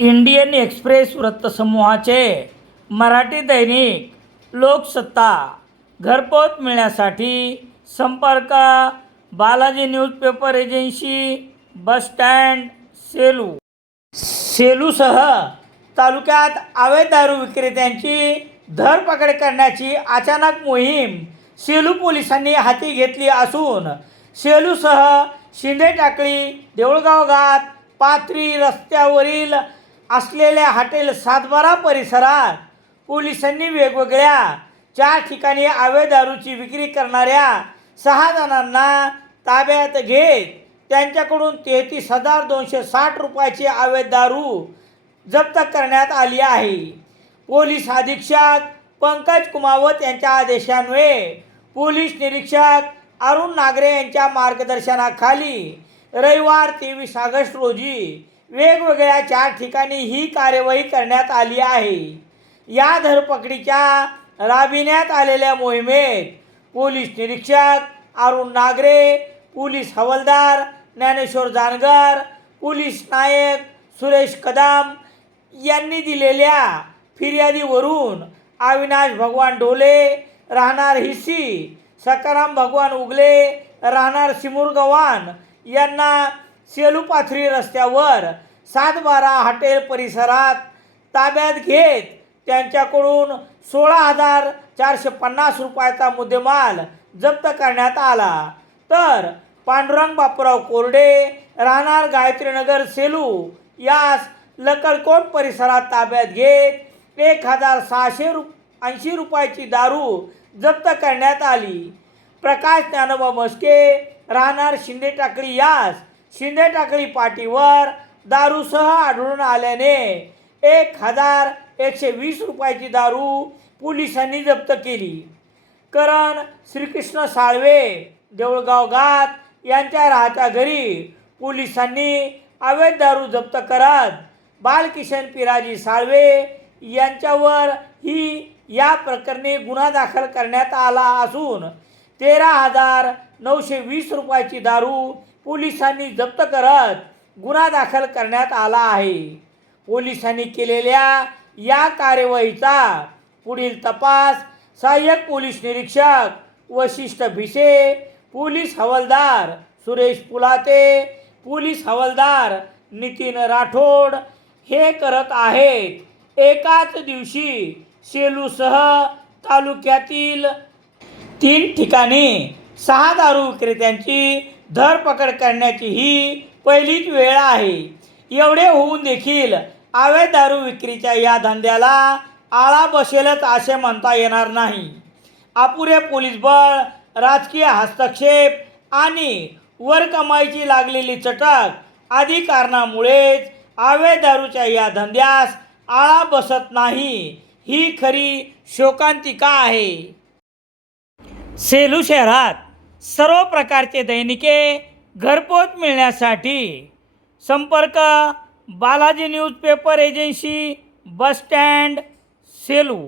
Indian express वृत्तसमूहाचे Marathi दैनिक लोकसत्ता घरपोच मिळण्यासाठी संपर्क Balaji newspaper agency, bus stand, सेलूसह तालुक्यात अवैध दारू विक्रेत्यांची धरपकड करण्याची अचानक मोहीम सेलू पोलिसांनी हाती घेतली असून सेलूसह शिंदेटाकळी, देऊळगाव घाट, पाथरी रस्त्यावरील असलेल्या हॉटेल सातबारा परिसरात पोलिसांनी वेगवेगळ्या 4 ठिकाणी अवैध दारूची विक्री करणाऱ्या 6 जणांना ताब्यात घेत त्यांच्याकडून 33,260 रुपयाची अवैध दारू जप्त करण्यात आली आहे. पोलीस अधीक्षक पंकज कुमावत यांच्या आदेशान्वये पोलीस निरीक्षक अरुण नागरे यांच्या मार्गदर्शनाखाली रविवार 23 ऑगस्ट रोजी वेगवेगळ्या 4 ठिकाणी ही कार्यवाही करण्यात आली आहे. या धरपकडीच्या राबविण्यात आलेल्या मोहिमेत पोलीस निरीक्षक अरुण नागरे, पोलीस हवालदार ज्ञानेश्वर जानगर, पोलीस नायक सुरेश कदम यांनी दिलेल्या फिर्यादीवरून अविनाश भगवान ढोले राहणार हिस्सी, सकाराम भगवान उगले राहणार सिमुरगव्हाण यांना सेलू पाथरी रस्त्यावर 712 हॉटेल परिसरात ताब्यात घेत त्यांच्याकडून 16,450 रुपयाचा मुद्देमाल जप्त करण्यात आला. तर पांडुरंग बापूराव कोरडे राहणार गायत्रीनगर सेलू यास लकडकोट परिसरात ताब्यात घेत 1,680 रुपयाची दारू जप्त करण्यात आली. प्रकाश ज्ञानोबा मस्के राहणार शिंदेटाकळी यास शिंदेटाकळी पाटीवर दारूसह आढळून आल्याने 1,120 रुपयाची दारू पोलिसांनी जप्त केली. करण श्रीकृष्ण साळवे देऊळगाव घाट यांच्या राहत्या घरी पोलिसांनी अवैध दारू जप्त करत बालकिशन पिराजी साळवे यांच्यावर या प्रकरणी गुन्हा दाखल करण्यात आला असून 13,920 रुपयाची दारू पोलिसांनी जप्त करत गुन्हा दाखल करण्यात आला आहे. पोलिसांनी केलेल्या या कार्यवाहीचा पुढील तपास सहाय्यक पोलीस निरीक्षक वशिष्ठ भिसे, पोलीस हवालदार सुरेश पुलाते, पोलीस हवालदार नितीन राठोड हे करत आहेत. एकाच दिवशी सेलूसह तालुक्यातील 3 ठिकाणी 6 दारू विक्रेत्यांची धरपकड करण्याची ही पहिलीच वेळ आहे. एवढे होऊन देखील अवैध दारू विक्रीच्या या धंद्याला आळा बसेलच असे म्हणता येणार नाही. अपुरे पोलीस बळ, राजकीय हस्तक्षेप आणि वरकमाईची लागलेली चटक आदी कारणामुळेच अवैध दारूच्या या धंद्यास आळा बसत नाही, ही खरी शोकांतिका आहे. सेलू शहरात सर्व प्रकारचे दैनिके घरपोच मिळण्यासाठी संपर्क Balaji newspaper agency, bus stand, Selu.